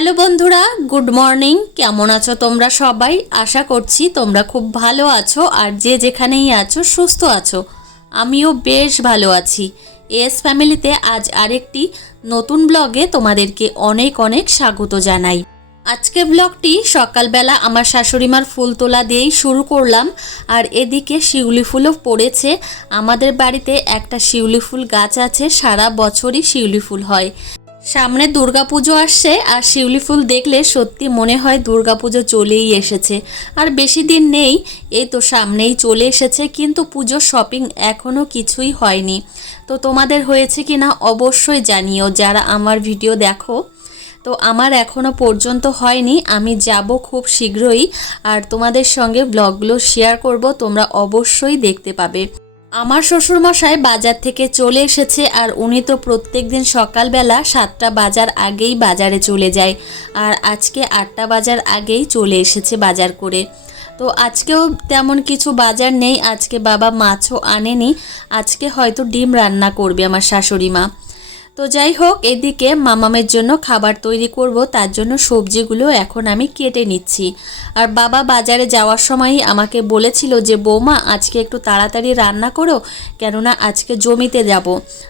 Hello বন্ধুরা, good morning. কেমন আছো তোমরা সবাই? আশা করছি তোমরা খুব ভালো আছো আর যে যেখানেই আছো, সুস্থ আছো। আমিও বেশ ভালো আছি। এস ফ্যামিলিতে আজ আরেকটি নতুন ব্লগে তোমাদেরকে অনেক অনেক স্বাগত জানাই। আজকে ব্লগটি সকালবেলা আমার শাশুড়িমার ফুল তোলা দিয়েই শুরু করলাম আর এদিকে শিউলি ফুলও পড়েছে। আমাদের বাড়িতে একটা শিউলি ফুল গাছ আছে, সারা বছরই শিউলি ফুল হয়। সামনে দুর্গাপুজো আসছে আর শিউলি ফুল দেখলে সত্যি মনে হয় দুর্গাপুজো চলেই এসেছে। আর বেশি দিন নেই এই তো সামনেই চলে এসেছে, কিন্তু পুজোর শপিং এখনও কিছুই হয়নি। তো তোমাদের হয়েছে কি না অবশ্যই জানিও, যারা আমার ভিডিও দেখো। তো আমার এখনও পর্যন্ত হয়নি, আমি যাব খুব শীঘ্রই। আর তোমাদের সঙ্গে ব্লগগুলো শেয়ার করব, তোমরা অবশ্যই দেখতে পাবে। আমার শ্বশুরমশাই বাজার থেকে চলে এসেছে আর উনি তো প্রত্যেক দিন সকালবেলা সাতটা বাজার আগেই বাজারে চলে যায় আর আজকে আটটা বাজার আগেই চলে এসেছে বাজার করে। তো আজকেও তেমন কিছু বাজার নেই, আজকে বাবা মাছও আনেনি, আজকে হয়তো ডিম রান্না করবে আমার শাশুড়ি মা। তো যাই হোক, এদিকে মামামের জন্য খাবার তৈরি করব, তার জন্য সবজিগুলো এখন আমি কেটে নিচ্ছি। আর বাবা বাজারে যাওয়ার সময়ই আমাকে বলেছিল যে, বৌমা, আজকে একটু তাড়াতাড়ি রান্না করো, কেননা আজকে জমিতে যাব।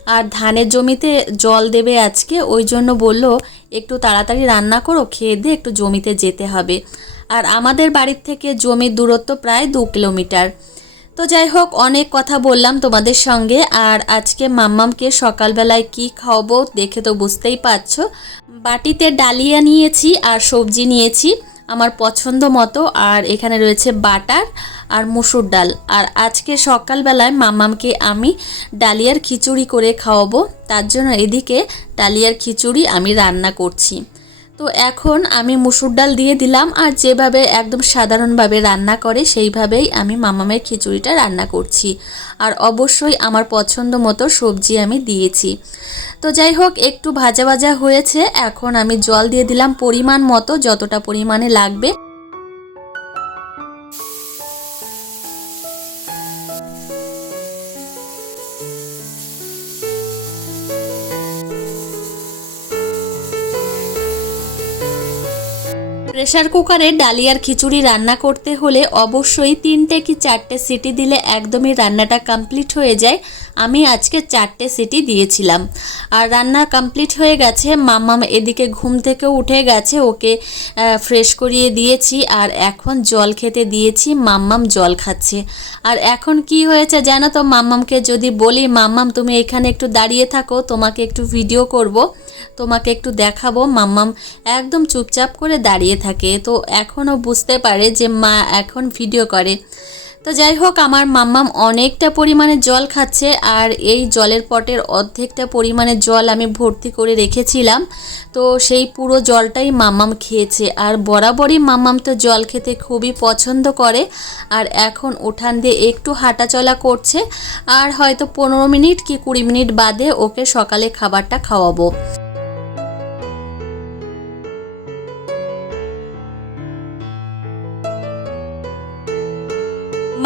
আর ধানের জমিতে জল দেবে আজকে, ওই জন্য বলল, একটু তাড়াতাড়ি রান্না করো, খেয়ে দিয়ে একটু জমিতে যেতে হবে। আর আমাদের বাড়ির থেকে জমির দূরত্ব প্রায় দু কিলোমিটার। তো যাই হোক অনেক কথা বললাম তোমাদের সঙ্গে। আর আজকে মাম্মামকে সকালবেলায় কি খাওয়াবো দেখে তো বুঝতেই পারছ। বাটিতে ডালিয়া নিয়েছি আর সবজি নিয়েছি আমার পছন্দ মতো। আর এখানে রয়েছে বাটার আর মুসুর ডাল। আর আজকে সকালবেলায় মাম্মামকে আমি ডালিয়ার খিচুড়ি করে খাওয়াবো। তার জন্য এদিকে ডালিয়ার খিচুড়ি আমি রান্না করছি। তো এখন আমি মুসুর ডাল দিয়ে দিলাম আর যেভাবে একদম সাধারণভাবে রান্না করে সেইভাবেই আমি মামামের খিচুড়িটা রান্না করছি। আর অবশ্যই আমার পছন্দ মতো সবজি আমি দিয়েছি। তো যাই হোক, একটু ভাজা ভাজা হয়েছে। এখন আমি জল দিয়ে দিলাম পরিমাণ মতো, যতটা পরিমাণে লাগবে। প্রেশার কুকারে ডালিয়ার খিচুড়ি রান্না করতে হলে অবশ্যই তিনটে কি চারটে সিটি দিলে একদমই রান্নাটা কমপ্লিট হয়ে যায়। আমি আজকে চারটে সিটি দিয়েছিলাম। আর রান্না কমপ্লিট হয়ে গেছে, মাম্মাম এদিকে ঘুম থেকে উঠে গেছে, ওকে ফ্রেশ করিয়ে দিয়েছি আর এখন জল খেতে দিয়েছি, মাম্মাম জল খাচ্ছে। আর এখন কি হয়েছে জানো তো, মাম্মামকে যদি বলি, মাম্মাম, তুমি এখানে একটু দাঁড়িয়ে থাকো, তোমাকে একটু ভিডিও করব, তোমাকে একটু দেখাবো। মাম্মাম একদম চুপচাপ করে দাঁড়িয়ে থাকে। তো এখনও বুঝতে পারে যে মা এখন ভিডিও করে। তো যাই হোক, আমার মাম্মাম অনেকটা পরিমাণে জল খাচ্ছে আর এই জলের পটের অর্ধেকটা পরিমাণে জল আমি ভর্তি করে রেখেছিলাম। তো সেই পুরো জলটাই মাম্মাম খেয়েছে আর বরাবরই মাম্মাম তো জল খেতে খুবই পছন্দ করে আর এখন উঠান দিয়ে একটু হাঁটাচলা করছে আর হয়তো পনেরো মিনিট কি কুড়ি মিনিট বাদে ওকে সকালে খাবারটা খাওয়াবো।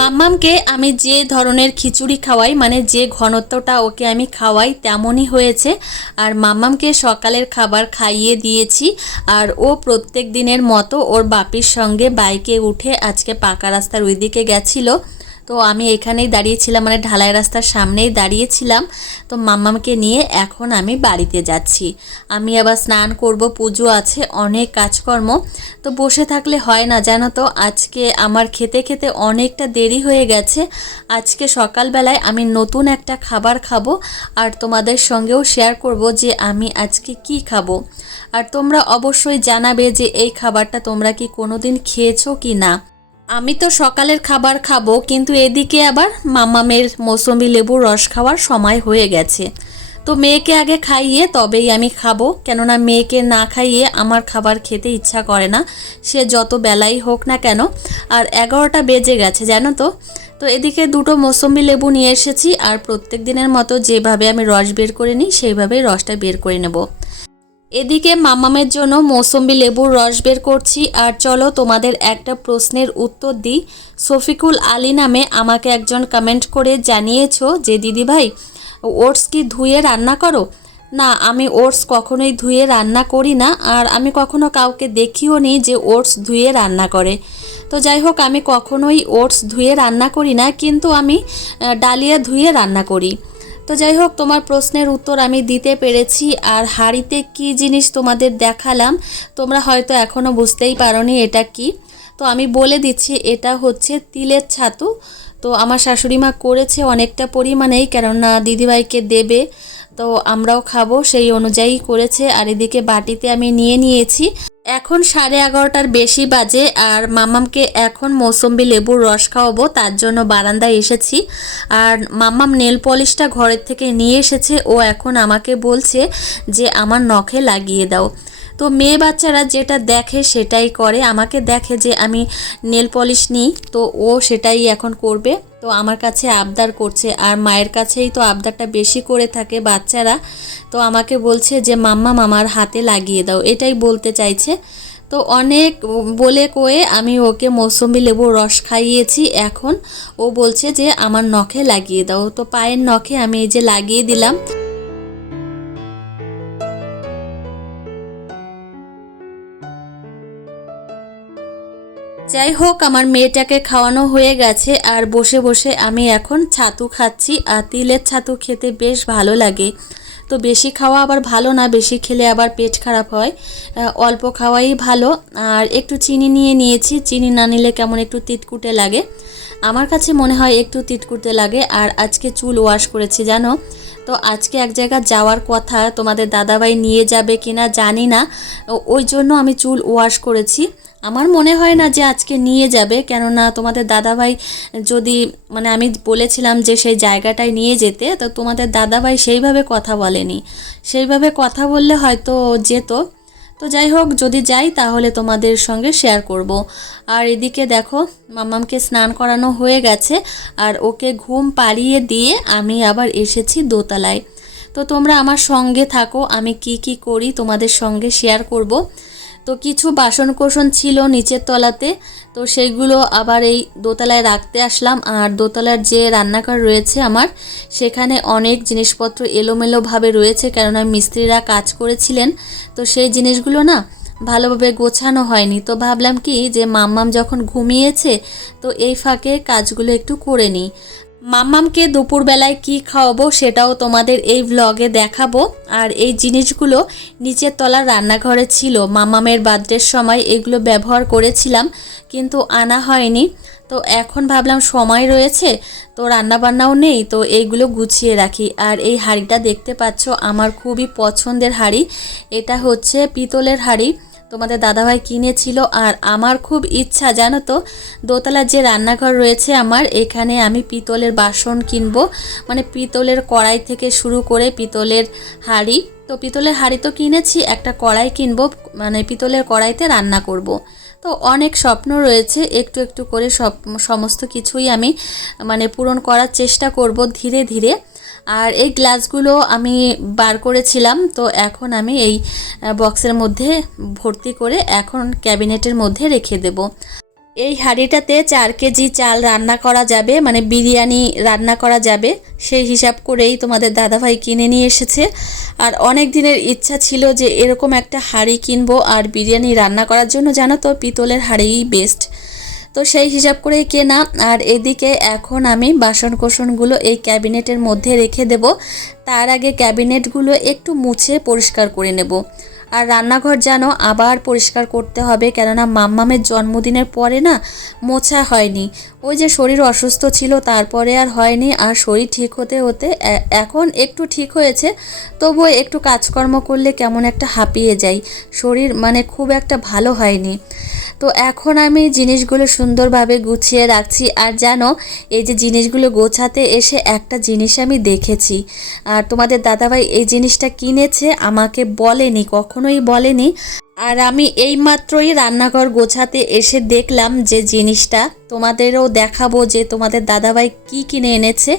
মাম্মামকে আমি যে ধরনের খিচুড়ি খাওয়াই মানে যে ঘনত্বটা ওকে আমি খাওয়াই, তেমনই হয়েছে। আর মাম্মামকে সকালের খাবার খাইয়ে দিয়েছি। আর ও প্রত্যেক দিনের মতো ওর বাপির সঙ্গে বাইকে উঠে আজকে পাকা রাস্তার ওইদিকে গেছিল। তো আমি এখানেই দাঁড়িয়েছিলাম মানে ঢালাই রাস্তার সামনেই দাঁড়িয়েছিলাম। তো মাম্মামকে নিয়ে এখন আমি বাড়িতে যাচ্ছি। আমি আবার স্নান করব, পুজো আছে, অনেক কাজকর্ম। তো বসে থাকলে হয় না, জানো তো, আজকে আমার খেতে খেতে অনেকটা দেরি হয়ে গেছে। আজকে সকালবেলায় আমি নতুন একটা খাবার খাব আর তোমাদের সঙ্গেও শেয়ার করব যে আমি আজকে কি খাব। আর তোমরা অবশ্যই জানাবে যে এই খাবারটা তোমরা কি কোনোদিন খেয়েছো কি না আমি তো সকালের খাবার খাব, কিন্তু এদিকে আবার মামামের মৌসুমি লেবুর রস খাওয়ার সময় হয়ে গেছে। তো মেয়েকে আগে খাইয়ে তবেই আমি খাব, কেননা মেয়েকে না খাইয়ে আমার খাবার খেতে ইচ্ছা করে না। সে যত বেলাই হোক না কেন, আর এগারোটা বেজে গেছে, জানো তো? তো এদিকে দুটো মৌসুমি লেবু নিয়ে এসেছি, আর প্রত্যেক দিনের মতো যেভাবে আমি রস বের করে নিই, সেইভাবেই রসটা বের করে নেব। এদিকে মামামের জন্য মৌসম্বি লেবুর রস বের করছি, আর চলো তোমাদের একটা প্রশ্নের উত্তর দিই। শফিকুল আলী নামে আমাকে একজন কমেন্ট করে জানিয়েছো যে দিদি ভাই ওটস কি ধুয়ে রান্না করো? না, আমি ওটস কখনোই ধুয়ে রান্না করি না, আর আমি কখনো কাউকে দেখিও নি যে ওটস ধুয়ে রান্না করে। তো যাই হোক, আমি কখনোই ওটস ধুয়ে রান্না করি না, কিন্তু আমি ডালিয়া ধুয়ে রান্না করি। তো যাই হোক, তোমার প্রশ্নের উত্তর আমি দিতে পেরেছি, আর হাঁড়িতে কি জিনিস তোমাদের দেখালাম, তোমরা হয়তো এখনও বুঝতেই পারোনি এটা কি। তো আমি বলে দিচ্ছি, এটা হচ্ছে তিলের ছাতু। তো আমার শাশুড়ি মা করেছে অনেকটা পরিমাণেই, কেননা দিদিভাইকে দেবে, তো আমরাও খাব, সেই অনুযায়ী করেছে, আর এদিকে বাটিতে আমি নিয়ে নিয়েছি। এখন সাড়ে এগারোটার বেশি বাজে আর মামামকে এখন মৌসম্বি লেবুর রস খাওয়াবো, তার জন্য বারান্দায় এসেছি। আর মামাম নেল পলিশটা ঘরের থেকে নিয়ে এসেছে, ও এখন আমাকে বলছে যে, আমার নখে লাগিয়ে দাও। তো মেয়ে বাচ্চারা যেটা দেখে সেটাই করে। আমাকে দেখে যে আমি নেল পলিশ নিই, তো ও সেটাই এখন করবে। তো আমার কাছে আবদার করছে, আর মায়ের কাছেই তো আবদারটা বেশি করে থাকে বাচ্চারা। তো আমাকে বলছে যে, মাম্মা, মামার হাতে লাগিয়ে দাও। এটাই বলতে চাইছে। তো অনেক বলে কয়ে আমি ওকে মৌসুমি লেবুর রস খাইয়েছি। এখন ও বলছে যে, আমার নখে লাগিয়ে দাও। তো পায়ের নখে আমি এই যে লাগিয়ে দিলাম। যাই হোক, আমার মেয়েটাকে খাওয়ানো হয়ে গেছে আর বসে বসে আমি এখন ছাতু খাচ্ছি আর তিলের ছাতু খেতে বেশ ভালো লাগে। তো বেশি খাওয়া আবার ভালো না, বেশি খেলে আবার পেট খারাপ হয়। অল্প খাওয়াই ভালো। আর একটু চিনি নিয়ে নিয়েছি, চিনি না নিলে কেমন একটু তিতকুটে লাগে। আমার কাছে মনে হয় একটু তিতকুটে লাগে আর আজকে চুল ওয়াশ করেছি, জানো? তো আজকে এক জায়গা যাওয়ার কথা, তোমাদের দাদাভাই নিয়ে যাবে কিনা জানি না। ওই জন্য আমি চুল ওয়াশ করেছি। আমার মনে হয় না যে আজকে নিয়ে যাবে, কেননা তোমাদের দাদাভাই যদি মানে আমি বলেছিলাম যে সেই জায়গাটায় নিয়ে যেতে, তো তোমাদের দাদাভাই সেইভাবে কথা বলেনি। সেইভাবে কথা বললে হয়তো যেত। তো যাই হোক, যদি যাই তাহলে তোমাদের সঙ্গে শেয়ার করব। আর এদিকে দেখো মামামকে স্নান করানো হয়ে গেছে, আর ওকে ঘুম পাড়িয়ে দিয়ে আমি আবার এসেছি দোতলায়। তো তোমরা আমার সঙ্গে থাকো, আমি কি কি করি তোমাদের সঙ্গে শেয়ার করব। তো কিছু বাসন কোসন ছিল নিচের তলাতে, তো সেইগুলো আবার এই দোতলায় রাখতে আসলাম। আর দোতলার যে রান্নাঘর রয়েছে আমার, সেখানে অনেক জিনিসপত্র এলোমেলোভাবে রয়েছে, কেননা মিস্ত্রিরা কাজ করেছিলেন। তো সেই জিনিসগুলো না ভালোভাবে গোছানো হয়নি। তো ভাবলাম কি যে মাম্মাম যখন ঘুমিয়েছে, তো এই ফাঁকে কাজগুলো একটু করে নিই। মাম্মামকে দুপুরবেলায় কি খাওয়াবো সেটাও তোমাদের এই ভ্লগে দেখাবো। আর এই জিনিসগুলো নিচের তলার রান্নাঘরে ছিল। মাম্মামের বার্থডের সময় এগুলো ব্যবহার করেছিলাম, কিন্তু আনা হয়নি। তো এখন ভাবলাম সময় রয়েছে, তো রান্নাবান্নাও নেই, তো এইগুলো গুছিয়ে রাখি। আর এই হাঁড়িটা দেখতে পাচ্ছ, আমার খুবই পছন্দের হাঁড়ি। এটা হচ্ছে পিতলের হাঁড়ি। তোমাদের দাদাভাই কিনেছিল আর আমার খুব ইচ্ছা, জানো তো? দোতলার যে রান্নাঘর রয়েছে আমার, এখানে আমি পিতলের বাসন কিনবো। মানে পিতলের কড়াই থেকে শুরু করে পিতলের হাঁড়ি। তো পিতলের হাঁড়ি তো কিনেছি, একটা কড়াই কিনবো মানে পিতলের কড়াইতে রান্না করব। তো অনেক স্বপ্ন রয়েছে, একটু একটু করে সব, সমস্ত কিছুই আমি মানে পূরণ করার চেষ্টা করব ধীরে ধীরে। আর এই গ্লাসগুলো আমি বার করেছিলাম, তো এখন আমি এই বক্সের মধ্যে ভর্তি করে এখন ক্যাবিনেটের মধ্যে রেখে দেব। এই হাঁড়িটাতে চার কেজি চাল রান্না করা যাবে মানে বিরিয়ানি রান্না করা যাবে, সেই হিসাব করেই তোমাদের দাদাভাই কিনে নিয়ে এসেছে। আর অনেক দিনের ইচ্ছা ছিল যে এরকম একটা হাঁড়ি কিনবো আর বিরিয়ানি রান্না করার জন্য, জানো তো, পিতলের হাঁড়িই বেস্ট তো সেই হিসাব করেই কেনা আর এদিকে এখন আমি বাসন কোসনগুলো এই ক্যাবিনেটের মধ্যে রেখে দেব। তার আগে ক্যাবিনেটগুলো একটু মুছে পরিষ্কার করে নেব। আর রান্নাঘর যেন আবার পরিষ্কার করতে হবে, কেননা মাম্মামের জন্মদিনের পরে না মোছা হয়নি। ওই যে শরীর অসুস্থ ছিল, তারপরে আর হয়নি, আর শরীর ঠিক হতে হতে এখন একটু ঠিক হয়েছে, তবুও একটু কাজকর্ম করলে কেমন একটা হাঁপিয়ে যাই। শরীর মানে খুব একটা ভালো হয়নি। তো এখন আমি জিনিসগুলো সুন্দরভাবে গুছিয়ে রাখছি, আর জানো, এই যে জিনিসগুলো গোছাতে এসে একটা জিনিস আমি দেখেছি। আর তোমাদের দাদাভাই এই জিনিসটা কিনেছে, আমাকে বলেনি, কখনোই বলেনি। আর আমি এইমাত্রই রান্নাঘর গোছাতে এসে দেখলাম যে জিনিসটা তোমাদেরও দেখাবো যে তোমাদের দাদাভাই কি কিনে এনেছে।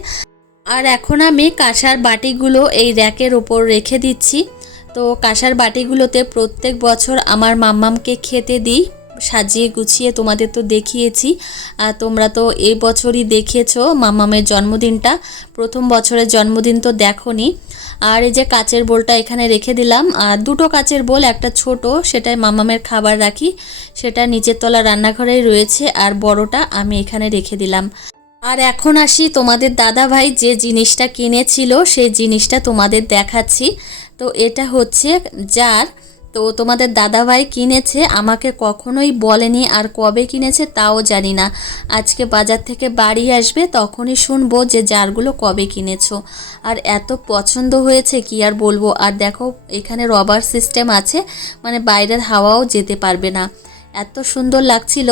আর এখন আমি কাঁসার বাটিগুলো এই র্যাকের ওপর রেখে দিচ্ছি। তো কাঁসার বাটিগুলোতে প্রত্যেক বছর আমার মাম্মামকে খেতে দিই। সাজিয়ে গুছিয়ে তোমাদের তো দেখিয়েছি। তোমরা তো এই বছরই দেখেছ মামামের জন্মদিনটা। প্রথম বছরের জন্মদিন তো দেখোনি। আর এই যে কাচের বোলটা এখানে রেখে দিলাম। আর দুটো কাচের বোল, একটা ছোট, সেটাই মামামের খাবার রাখি। সেটা নিচের তলা রান্নাঘরেই রয়েছে। আর বড়টা আমি এখানে রেখে দিলাম। আর এখন আসি তোমাদের দাদা ভাই যে জিনিসটা কিনেছিল, সেই জিনিসটা তোমাদের দেখাচ্ছি। তো এটা হচ্ছে জার তো তোমাদের দাদাভাই কিনেছে, আমাকে কখনোই বলেনি আর কবে কিনেছে তাও জানি না। আজকে বাজার থেকে বাড়ি আসবে, তখনই শুনব যে জারগুলো কবে কিনেছো। আর এত পছন্দ হয়েছে, কি আর বলব? আর দেখো, এখানে রবার সিস্টেম আছে মানে বাইরের হাওয়াও যেতে পারবে না। এত সুন্দর লাগছিল।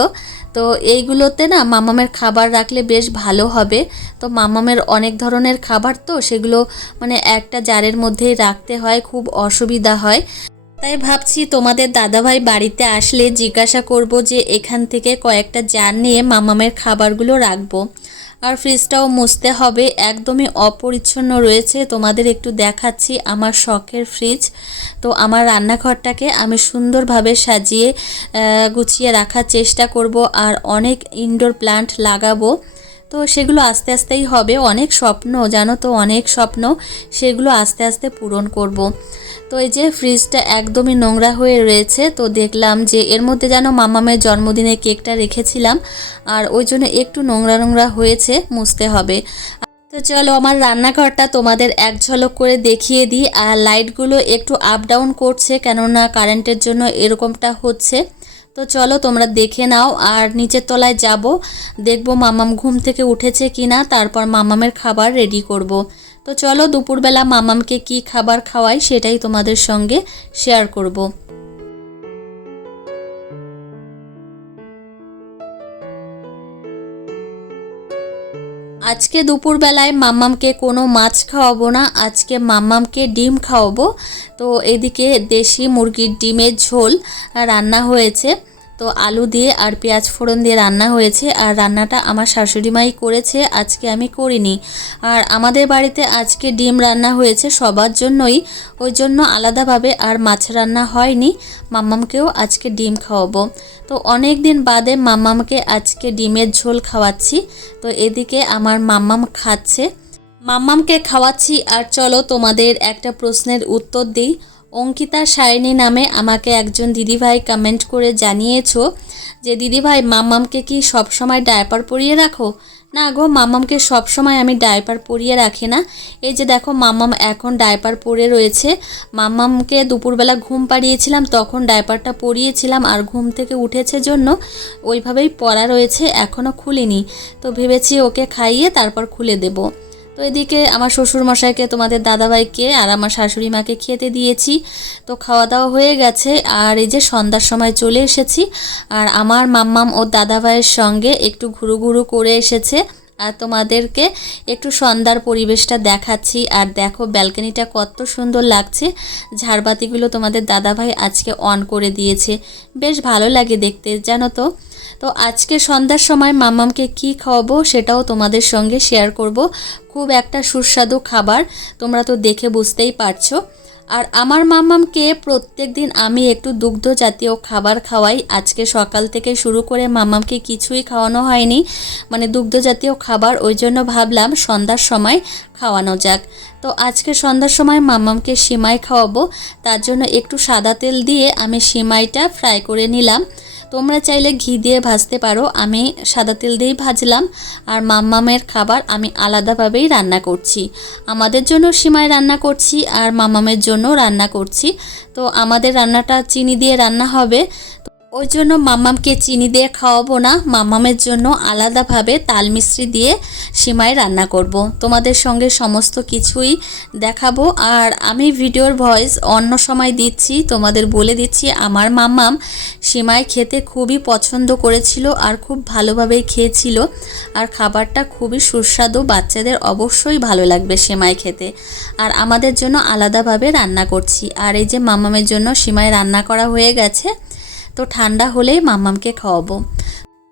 তো এইগুলোতে না মামামের খাবার রাখলে বেশ ভালো হবে। তো মামামের অনেক ধরনের খাবার তো, সেগুলো মানে একটা জারের মধ্যেই রাখতে হয়, খুব অসুবিধা হয়। তাই ভাবছি তোমাদের দাদাভাই বাড়িতে আসলে জিজ্ঞাসা করব যে এখান থেকে কয়েকটা জার নিয়ে মামামের খাবারগুলো রাখব। আর ফ্রিজটাও মুছতে হবে, একদমই অপরিচ্ছন্ন রয়েছে। তোমাদের একটু দেখাচ্ছি আমার শখের ফ্রিজ। তো আমার রান্নাঘরটাকে আমি সুন্দরভাবে সাজিয়ে গুছিয়ে রাখার চেষ্টা করব আর অনেক ইনডোর প্লান্ট লাগাবো। তো সেগুলো আস্তে আস্তেই হবে। অনেক স্বপ্ন, জানো তো, অনেক স্বপ্ন। সেগুলো আস্তে আস্তে পূরণ করব। তো এই যে ফ্রিজটা একদমই নোংরা হয়ে রয়েছে, তো দেখলাম যে এর মধ্যে যেন মামামের জন্মদিনে কেকটা রেখেছিলাম, আর ওই জন্য একটু নোংরা নোংরা হয়েছে, মুছতে হবে। তো চলো, আমার রান্নাঘরটা তোমাদের এক ঝলক করে দেখিয়ে দিই, আর লাইটগুলো একটু আপ ডাউন করছে, কেননা কারেন্টের জন্য এরকমটা হচ্ছে। তো চলো তোমরা দেখে নাও, আর নিচের তলায় যাব দেখব মামাম ঘুম থেকে উঠেছে কি না তারপর মামামের খাবার রেডি করব। তো চলো দুপুরবেলা মামামকে কি খাবার খাওয়াই সেটাই তোমাদের সঙ্গে শেয়ার করব। আজকে দুপুরবেলায় মাম্মামকে কোনো মাছ খাওয়াবো না, আজকে মাম্মামকে ডিম খাওয়াবো। তো এদিকে দেশি মুরগির ডিমের ঝোল রান্না হয়েছে। তো আলু দিয়ে আর পেঁয়াজ ফোড়ন দিয়ে রান্না হয়েছে আর রান্নাটা আমার শাশুড়ি মাই করেছে, আজকে আমি করিনি। আর আমাদের বাড়িতে আজকে ডিম রান্না হয়েছে সবার জন্যই, ওই জন্য আলাদাভাবে আর মাছ রান্না হয়নি। মাম্মামকেও আজকে ডিম খাওয়াবো। তো অনেক দিন বাদে মাম্মামকে আজকে ডিমের ঝোল খাওয়াচ্ছি। তো এদিকে আমার মাম্মাম খাচ্ছে। মাম্মামকে খাওয়াচ্ছি আর চলো তোমাদের একটা প্রশ্নের উত্তর দিই। অঙ্কিতা সায়নী নামে আমাকে একজন দিদিভাই কমেন্ট করে জানিয়েছো যে, দিদিভাই মাম্মামকে কি সব সময় ডায়পার পরিয়ে রাখো? না গো মাম্মামকে সব সময় আমি ডায়পার পরিয়ে রাখি না। এই যে দেখো মাম্মাম এখন ডায়পার পরে রয়েছে। মাম্মামকে দুপুরবেলা ঘুম পাড়িয়েছিলাম, তখন ডায়পারটা পরিয়েছিলাম আর ঘুম থেকে উঠেছে জন্য ওইভাবেই পরা রয়েছে এখনও খুলিনি। তো ভেবেছি ওকে খাইয়ে তারপর খুলে দেবো। তো এদিকে আমার শ্বশুর মশাইকে তোমাদের দাদাভাইকে আর আমার শাশুড়ি মাকে খেতে দিয়েছি। তো খাওয়া দাওয়া হয়ে গেছে আর এই যে সন্ধ্যার সময় চলে এসেছি। আর আমার মাম্মাম ও দাদাভাইয়ের সঙ্গে একটু ঘুরু ঘুরু করে এসেছে। তোমাদেরকে একটু সন্ধ্যার পরিবেশটা দেখাচ্ছি। আর দেখো, ব্যালকনিটা কত সুন্দর লাগছে। ঝাড়বাতিগুলো তোমাদের দাদাভাই আজকে অন করে দিয়েছে। বেশ ভালো লাগে দেখতে, জানো তো? তো আজকে সন্ধ্যার সময় মামামকে কি খাওয়াবো সেটাও তোমাদের সঙ্গে শেয়ার করব। খুব একটা সুস্বাদু খাবার তোমরা তো দেখে বুঝতেই পারছ। আর আমার মামামকে প্রত্যেক দিন আমি একটু দুগ্ধ জাতীয় খাবার খাওয়াই। আজকে সকাল থেকে শুরু করে মামামকে কিছুই খাওয়ানো হয়নি। মানে দুগ্ধ জাতীয় খাবার, ওই জন্য ভাবলাম সন্ধ্যার সময় খাওয়ানো যাক। তো আজকে সন্ধ্যার সময় মামামকে সিমাই খাওয়াবো। তার জন্য একটু সাদা তেল দিয়ে আমি সিমাইটা ফ্রাই করে নিলাম। তোমরা চাইলে ঘি দিয়ে ভাজতে পারো। আমি সাদা তেল দিয়েই ভাজলাম আর মাম্মামের খাবার আমি আলাদাভাবেই রান্না করছি। আমাদের জন্য সীমায় রান্না করছি আর মাম্মামের জন্য রান্না করছি। তো আমাদের রান্নাটা চিনি দিয়ে রান্না হবে। ওই জন্য মাম্মামকে চিনি দিয়ে খাওয়াবো না। মাম্মামের জন্য আলাদাভাবে তাল মিশ্রি দিয়ে সিমাই রান্না করব। তোমাদের সঙ্গে সমস্ত কিছুই দেখাবো। আর আমি ভিডিওর ভয়েস অন্য সময় দিচ্ছি, তোমাদের বলে দিচ্ছি। আমার মাম্মাম সিমাই খেতে খুবই পছন্দ করেছিল আর খুব ভালোভাবেই খেয়েছিল। আর খাবারটা খুবই সুস্বাদু। বাচ্চাদের অবশ্যই ভালো লাগবে সেমাই খেতে। আর আমাদের জন্য আলাদাভাবে রান্না করছি। আর এই যে মাম্মামের জন্য সিমাই রান্না করা হয়ে গেছে তো ঠান্ডা হলেই মাম্মামকে খাওয়াবো।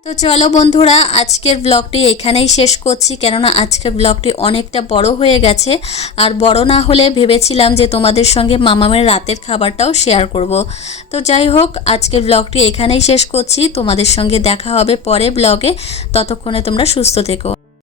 তো চলো বন্ধুরা, আজকের ব্লগটি এখানেই শেষ করছি। কেননা আজকের ব্লগটি অনেকটা বড় হয়ে গেছে। আর বড় না হলে ভেবেছিলাম যে তোমাদের সঙ্গে মামামের রাতের খাবারটাও শেয়ার করব। তো যাই হোক, আজকের ব্লগটি এখানেই শেষ করছি। তোমাদের সঙ্গে দেখা হবে পরে ব্লগে ততক্ষণে তোমরা সুস্থ থেকো।